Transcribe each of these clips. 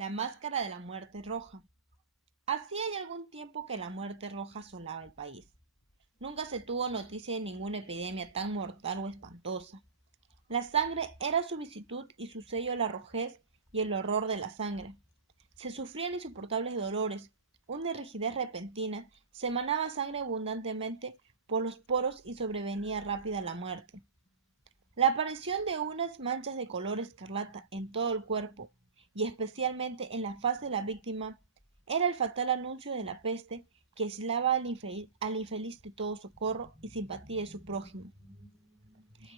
La máscara de la muerte roja. Hacía ya algún tiempo que la muerte roja asolaba el país. Nunca se tuvo noticia de ninguna epidemia tan mortal o espantosa. La sangre era su vicisitud y su sello la rojez y el horror de la sangre. Se sufrían insoportables dolores, una rigidez repentina, se emanaba sangre abundantemente por los poros y sobrevenía rápida la muerte. La aparición de unas manchas de color escarlata en todo el cuerpo, y especialmente en la faz de la víctima, era el fatal anuncio de la peste que aislaba al infeliz de todo socorro y simpatía de su prójimo.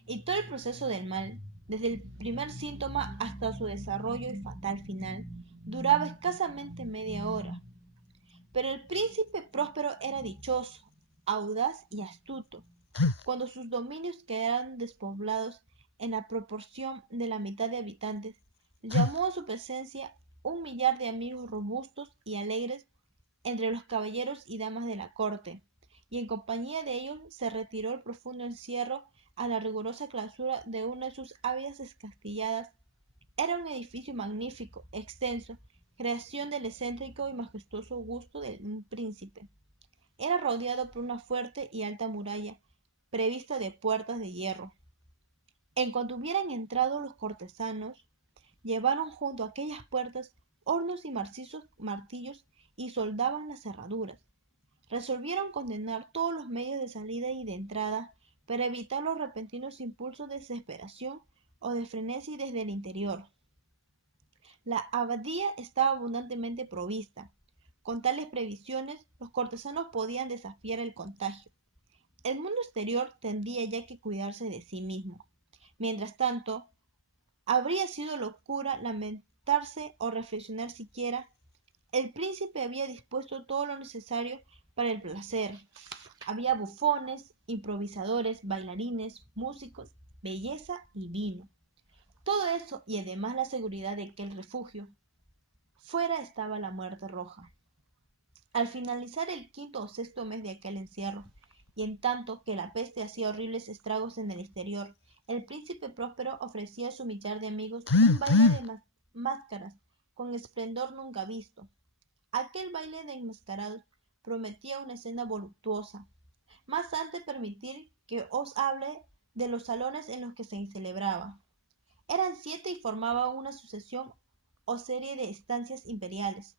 Y todo el proceso del mal, desde el primer síntoma hasta su desarrollo y fatal final, duraba escasamente media hora. Pero el príncipe próspero era dichoso, audaz y astuto. Cuando sus dominios quedaron despoblados en la proporción de la mitad de habitantes, llamó a su presencia 1 millar de amigos robustos y alegres entre los caballeros y damas de la corte, y en compañía de ellos se retiró al profundo encierro a la rigurosa clausura de una de sus ávidas escastilladas. Era un edificio magnífico, extenso, creación del excéntrico y majestuoso gusto de un príncipe. Era rodeado por una fuerte y alta muralla, prevista de puertas de hierro. En cuanto hubieran entrado los cortesanos, llevaron junto a aquellas puertas hornos y macizos martillos y soldaban las cerraduras. Resolvieron condenar todos los medios de salida y de entrada para evitar los repentinos impulsos de desesperación o de frenesí desde el interior. La abadía estaba abundantemente provista. Con tales previsiones, los cortesanos podían desafiar el contagio. El mundo exterior tendría ya que cuidarse de sí mismo. Mientras tanto, habría sido locura lamentarse o reflexionar siquiera. El príncipe había dispuesto todo lo necesario para el placer. Había bufones, improvisadores, bailarines, músicos, belleza y vino. Todo eso y además la seguridad de que el refugio fuera estaba la muerte roja. Al finalizar el quinto o sexto mes de aquel encierro, y en tanto que la peste hacía horribles estragos en el exterior, el príncipe próspero ofrecía a su millar de amigos un baile de máscaras con esplendor nunca visto. Aquel baile de enmascarados prometía una escena voluptuosa. Más antes permitir que os hable de los salones en los que se celebraba. Eran 7 y formaban una sucesión o serie de estancias imperiales.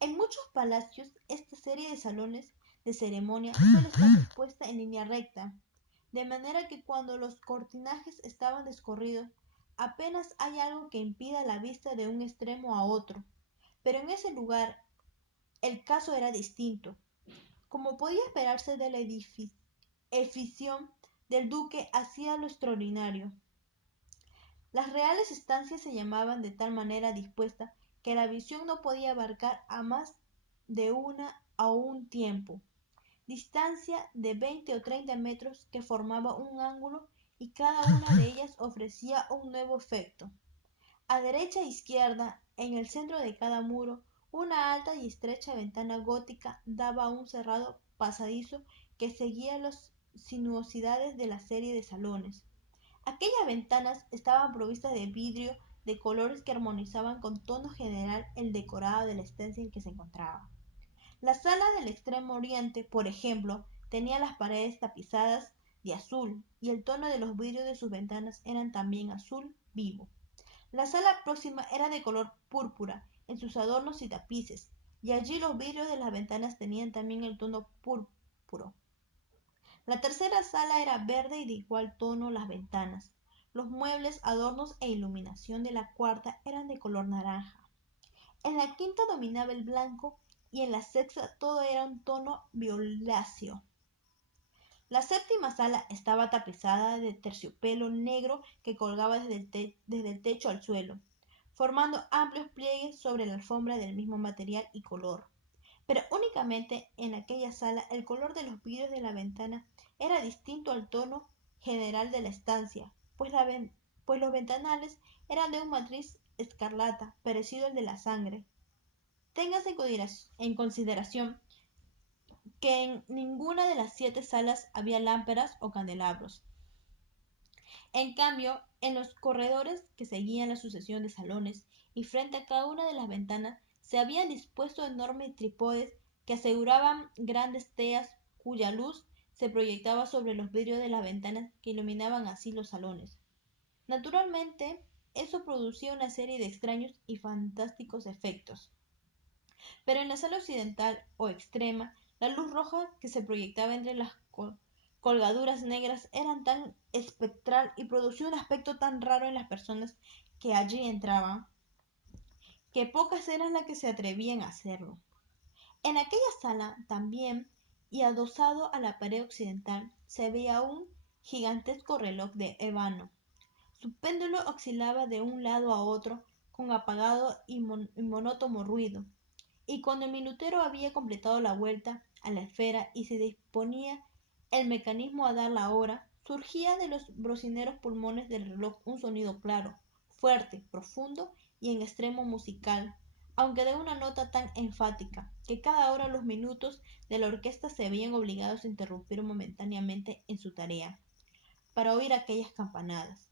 En muchos palacios esta serie de salones de ceremonia suele estar dispuesta en línea recta, de manera que cuando los cortinajes estaban descorridos, apenas hay algo que impida la vista de un extremo a otro. Pero en ese lugar el caso era distinto. Como podía esperarse de la efición del duque, hacía lo extraordinario. Las reales estancias se llamaban de tal manera dispuesta que la visión no podía abarcar a más de una a un tiempo, distancia de 20 o 30 metros que formaba un ángulo y cada una de ellas ofrecía un nuevo efecto. A derecha e izquierda, en el centro de cada muro, una alta y estrecha ventana gótica daba a un cerrado pasadizo que seguía las sinuosidades de la serie de salones. Aquellas ventanas estaban provistas de vidrio de colores que armonizaban con tono general el decorado de la estancia en que se encontraba. La sala del extremo oriente, por ejemplo, tenía las paredes tapizadas de azul y el tono de los vidrios de sus ventanas eran también azul vivo. La sala próxima era de color púrpura en sus adornos y tapices, y allí los vidrios de las ventanas tenían también el tono púrpuro. La tercera sala era verde y de igual tono las ventanas. Los muebles, adornos e iluminación de la cuarta eran de color naranja. En la quinta dominaba el blanco y en la sexta todo era un tono violáceo. La séptima sala estaba tapizada de terciopelo negro que colgaba desde el techo al suelo, formando amplios pliegues sobre la alfombra del mismo material y color. Pero únicamente en aquella sala el color de los vidrios de la ventana era distinto al tono general de la estancia, pues los ventanales eran de un matriz escarlata, parecido al de la sangre. Téngase en consideración que en ninguna de las 7 salas había lámparas o candelabros. En cambio, en los corredores que seguían la sucesión de salones y frente a cada una de las ventanas se habían dispuesto enormes trípodes que aseguraban grandes teas cuya luz se proyectaba sobre los vidrios de las ventanas que iluminaban así los salones. Naturalmente, eso producía una serie de extraños y fantásticos efectos. Pero en la sala occidental o extrema, la luz roja que se proyectaba entre las colgaduras negras era tan espectral y producía un aspecto tan raro en las personas que allí entraban, que pocas eran las que se atrevían a hacerlo. En aquella sala también, y adosado a la pared occidental, se veía un gigantesco reloj de ébano. Su péndulo oscilaba de un lado a otro con apagado y monótono ruido, y cuando el minutero había completado la vuelta a la esfera y se disponía el mecanismo a dar la hora, surgía de los brocineros pulmones del reloj un sonido claro, fuerte, profundo y en extremo musical, aunque de una nota tan enfática, que cada hora los minutos de la orquesta se veían obligados a interrumpir momentáneamente en su tarea, para oír aquellas campanadas.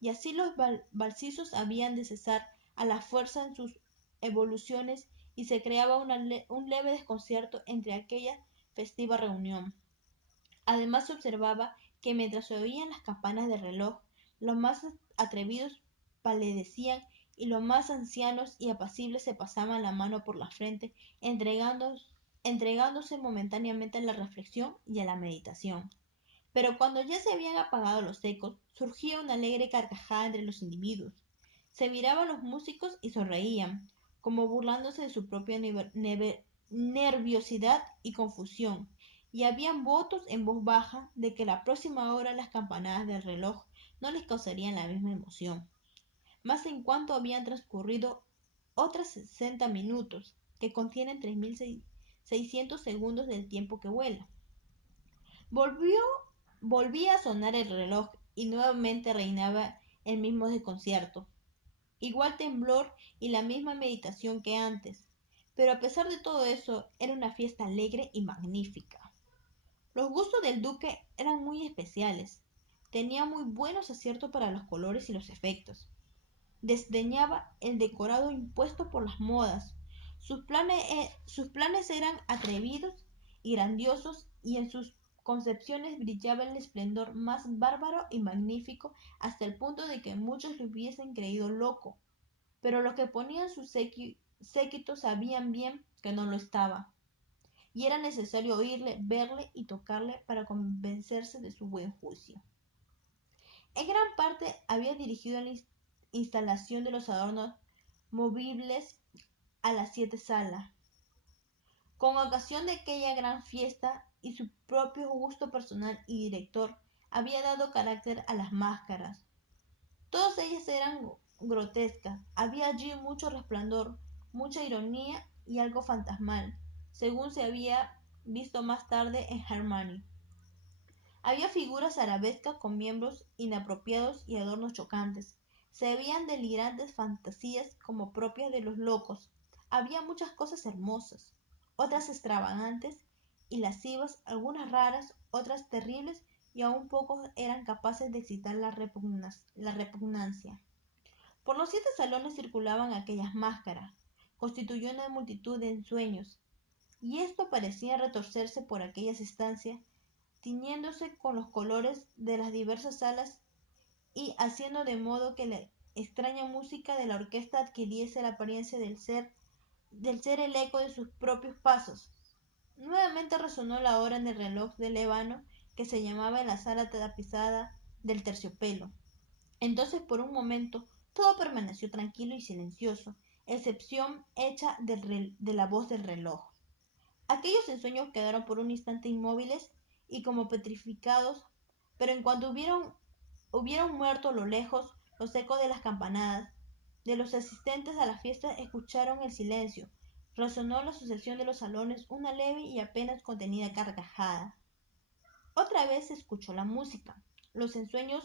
Y así los valsisos habían de cesar a la fuerza en sus evoluciones y se creaba un leve desconcierto entre aquella festiva reunión. Además se observaba que mientras se oían las campanas del reloj, los más atrevidos palidecían y los más ancianos y apacibles se pasaban la mano por la frente, entregándose momentáneamente a la reflexión y a la meditación. Pero cuando ya se habían apagado los ecos, surgía una alegre carcajada entre los individuos. Se miraban los músicos y sonreían, como burlándose de su propia nerviosidad y confusión, y habían votos en voz baja de que la próxima hora las campanadas del reloj no les causarían la misma emoción. Más en cuanto habían transcurrido otros 60 minutos, que contienen 3600 segundos del tiempo que vuela. Volvía a sonar el reloj y nuevamente reinaba el mismo desconcierto, igual temblor y la misma meditación que antes. Pero a pesar de todo eso, era una fiesta alegre y magnífica. Los gustos del duque eran muy especiales. Tenía muy buenos aciertos para los colores y los efectos. Desdeñaba el decorado impuesto por las modas. Sus planes eran atrevidos y grandiosos, y en sus concepciones brillaba el esplendor más bárbaro y magnífico, hasta el punto de que muchos le hubiesen creído loco. Pero los que ponían su séquito sabían bien que no lo estaba, y era necesario oírle, verle y tocarle para convencerse de su buen juicio. En gran parte había dirigido la instalación de los adornos movibles a las 7 salas, con ocasión de aquella gran fiesta, y su propio gusto personal y director había dado carácter a las máscaras. Todas ellas eran grotescas, había allí mucho resplandor, mucha ironía y algo fantasmal, según se había visto más tarde en Hernani. Había figuras arabescas con miembros inapropiados y adornos chocantes. Se veían delirantes fantasías como propias de los locos. Había muchas cosas hermosas, otras extravagantes y lascivas, algunas raras, otras terribles, y aún pocos eran capaces de excitar la repugnancia. Por los 7 salones circulaban aquellas máscaras, constituyendo una multitud de ensueños, y esto parecía retorcerse por aquellas estancias, tiñéndose con los colores de las diversas salas y haciendo de modo que la extraña música de la orquesta adquiriese la apariencia del ser el eco de sus propios pasos. Nuevamente resonó la hora en el reloj del ébano que se llamaba en la sala tapizada del terciopelo. Entonces por un momento todo permaneció tranquilo y silencioso, excepción hecha de la voz del reloj. Aquellos ensueños quedaron por un instante inmóviles y como petrificados, pero en cuanto hubieron muerto a lo lejos los ecos de las campanadas, de los asistentes a la fiesta escucharon el silencio. Resonó en la sucesión de los salones una leve y apenas contenida carcajada. Otra vez se escuchó la música. Los ensueños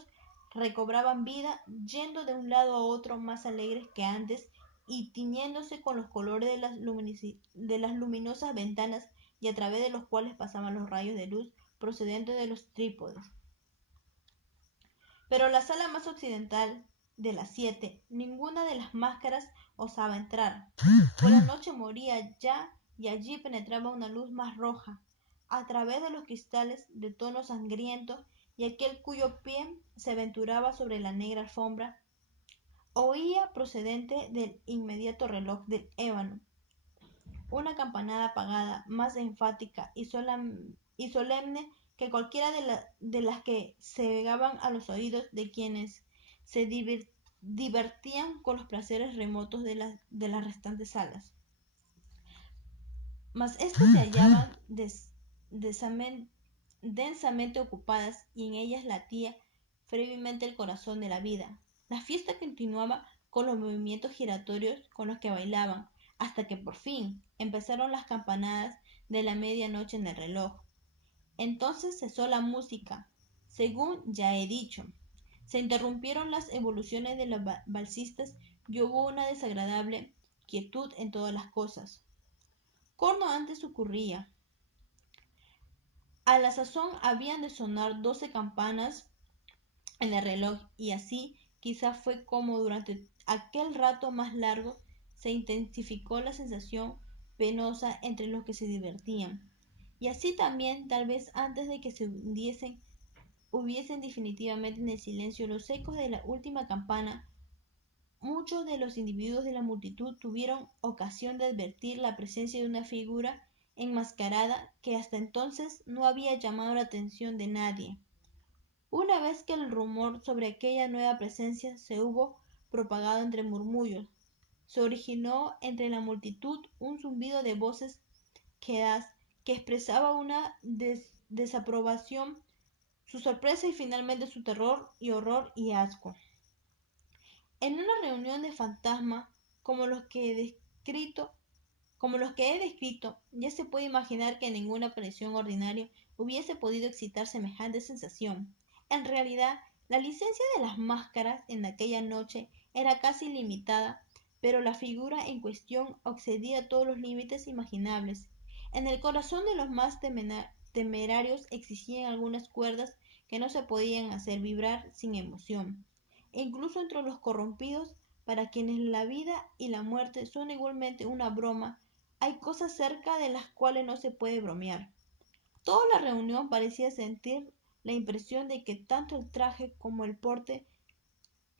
recobraban vida, yendo de un lado a otro más alegres que antes y tiñéndose con los colores de las luminosas ventanas y a través de los cuales pasaban los rayos de luz procedentes de los trípodes. Pero la sala más occidental, de las 7, ninguna de las máscaras osaba entrar. Por la noche moría ya y allí penetraba una luz más roja, a través de los cristales de tono sangriento, y aquel cuyo pie se aventuraba sobre la negra alfombra oía procedente del inmediato reloj del ébano una campanada apagada, más enfática y solemne que cualquiera de las que llegaban a los oídos de quienes se divertían con los placeres remotos de las restantes salas. Mas éstas se hallaban densamente ocupadas y en ellas latía febrilmente el corazón de la vida. La fiesta continuaba con los movimientos giratorios con los que bailaban, hasta que por fin empezaron las campanadas de la medianoche en el reloj. Entonces cesó la música, según ya he dicho. Se interrumpieron las evoluciones de los balsistas y hubo una desagradable quietud en todas las cosas. Corno antes ocurría. A la sazón habían de sonar 12 campanas en el reloj y así quizá fue como durante aquel rato más largo se intensificó la sensación penosa entre los que se divertían. Y así también, tal vez antes de que se hubiesen definitivamente en el silencio los ecos de la última campana, muchos de los individuos de la multitud tuvieron ocasión de advertir la presencia de una figura enmascarada que hasta entonces no había llamado la atención de nadie. Una vez que el rumor sobre aquella nueva presencia se hubo propagado entre murmullos, se originó entre la multitud un zumbido de voces quedas que expresaba una desaprobación, su sorpresa y finalmente su terror y horror y asco. En una reunión de fantasmas como los que he descrito, ya se puede imaginar que ninguna aparición ordinaria hubiese podido excitar semejante sensación. En realidad, la licencia de las máscaras en aquella noche era casi ilimitada, pero la figura en cuestión excedía todos los límites imaginables. En el corazón de los más temerarios existían algunas cuerdas que no se podían hacer vibrar sin emoción. E incluso entre los corrompidos, para quienes la vida y la muerte son igualmente una broma, hay cosas cerca de las cuales no se puede bromear. Toda la reunión parecía sentir la impresión de que tanto el traje como el porte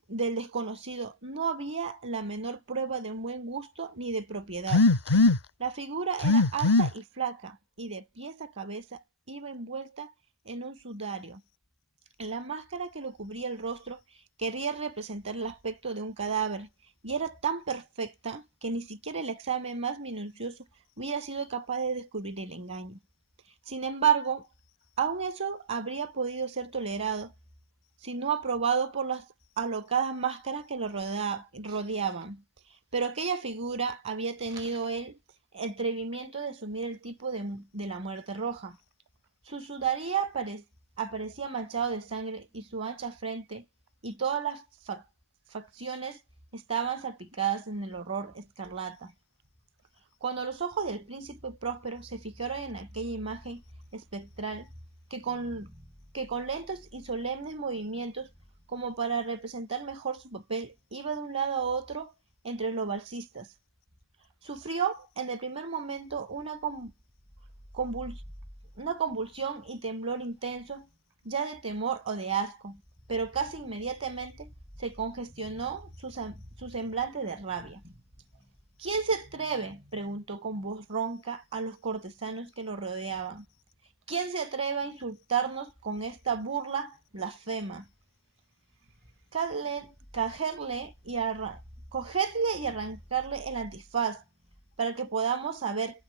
del desconocido no había la menor prueba de buen gusto ni de propiedad. La figura era alta y flaca, y de pies a cabeza iba envuelta en un sudario. La máscara que lo cubría el rostro quería representar el aspecto de un cadáver, y era tan perfecta que ni siquiera el examen más minucioso hubiera sido capaz de descubrir el engaño. Sin embargo, aun eso habría podido ser tolerado, si no aprobado por las alocadas máscaras que lo rodeaban. Pero aquella figura había tenido el atrevimiento de asumir el tipo de la muerte roja. Su sudaría aparecía manchado de sangre y su ancha frente y todas las facciones estaban salpicadas en el horror escarlata. Cuando los ojos del príncipe Próspero se fijaron en aquella imagen espectral que con lentos y solemnes movimientos, como para representar mejor su papel, iba de un lado a otro entre los balsistas, sufrió en el primer momento una convulsión y temblor intenso, ya de temor o de asco, pero casi inmediatamente se congestionó su semblante de rabia. ¿Quién se atreve? Preguntó con voz ronca a los cortesanos que lo rodeaban. ¿Quién se atreve a insultarnos con esta burla blasfema? Cogedle y arrancarle el antifaz, para que podamos saber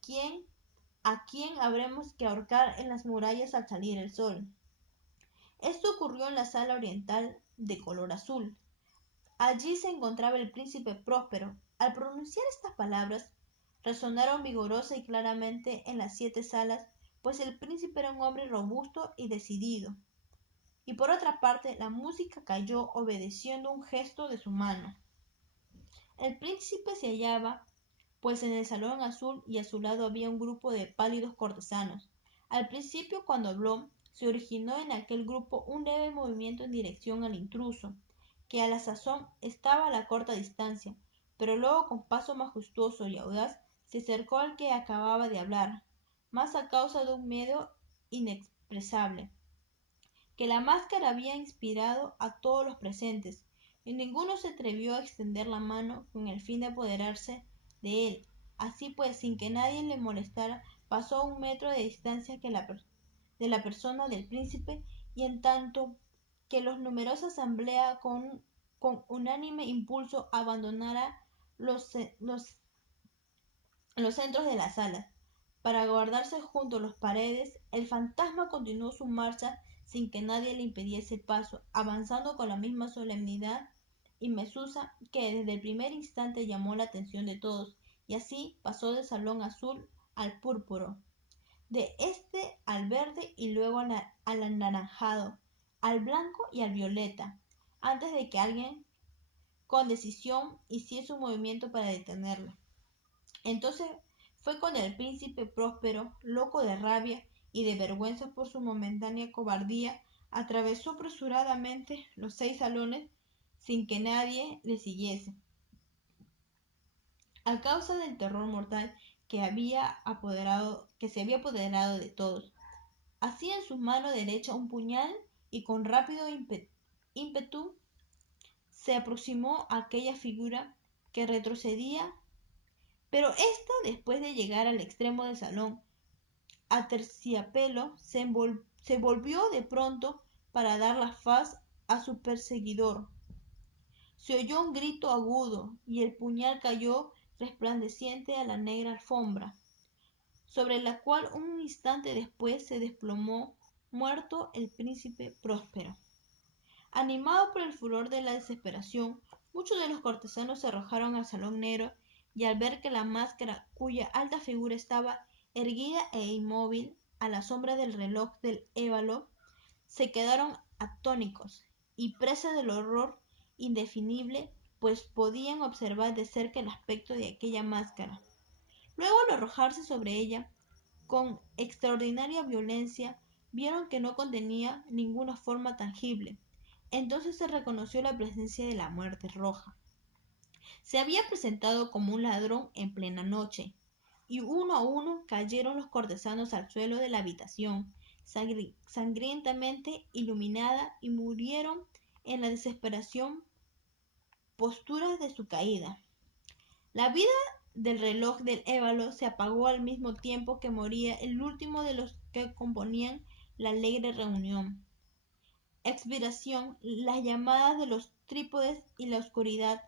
a quién habremos que ahorcar en las murallas al salir el sol. Esto ocurrió en la sala oriental de color azul. Allí se encontraba el príncipe Próspero. Al pronunciar estas palabras, resonaron vigorosa y claramente en las 7 salas, pues el príncipe era un hombre robusto y decidido. Y por otra parte, la música cayó obedeciendo un gesto de su mano. El príncipe se hallaba, pues en el salón azul y a su lado había un grupo de pálidos cortesanos. Al principio, cuando habló, se originó en aquel grupo un leve movimiento en dirección al intruso, que a la sazón estaba a la corta distancia, pero luego con paso majestuoso y audaz se acercó al que acababa de hablar, más a causa de un miedo inexpresable que la máscara había inspirado a todos los presentes, y ninguno se atrevió a extender la mano con el fin de apoderarse de él. Así pues, sin que nadie le molestara, pasó a 1 metro de distancia de la persona del príncipe, y en tanto que la numerosa asamblea con unánime impulso abandonara los, los centros de las salas para guardarse junto a las paredes, el fantasma continuó su marcha sin que nadie le impidiese el paso, avanzando con la misma solemnidad y mesura que desde el primer instante llamó la atención de todos, y así pasó del salón azul al púrpuro, de este al verde y luego al anaranjado, al blanco y al violeta, antes de que alguien con decisión hiciese un movimiento para detenerla. Entonces fue cuando el príncipe Próspero, loco de rabia y de vergüenza por su momentánea cobardía, atravesó apresuradamente los 6 salones sin que nadie le siguiese, a causa del terror mortal que se había apoderado de todos. Hacía en su mano derecha un puñal y con rápido ímpetu se aproximó a aquella figura que retrocedía, pero ésta, después de llegar al extremo del salón, a terciopelo, se volvió de pronto para dar la faz a su perseguidor. Se oyó un grito agudo y el puñal cayó resplandeciente a la negra alfombra, sobre la cual un instante después se desplomó muerto el príncipe Próspero. Animados por el furor de la desesperación, muchos de los cortesanos se arrojaron al salón negro, y al ver que la máscara, cuya alta figura estaba erguida e inmóvil a la sombra del reloj del Évalo, se quedaron atónitos y presa del horror indefinible, pues podían observar de cerca el aspecto de aquella máscara. Luego, al arrojarse sobre ella con extraordinaria violencia, vieron que no contenía ninguna forma tangible. Entonces se reconoció la presencia de la Muerte Roja. Se había presentado como un ladrón en plena noche, y uno a uno cayeron los cortesanos al suelo de la habitación, sangrientamente iluminada, y murieron en la desesperación posturas de su caída. La vida del reloj del Évalo se apagó al mismo tiempo que moría el último de los que componían la alegre reunión. Expiración, las llamadas de los trípodes y la oscuridad,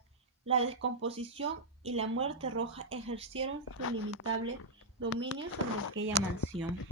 la descomposición y la Muerte Roja ejercieron su inimitable dominio sobre aquella mansión.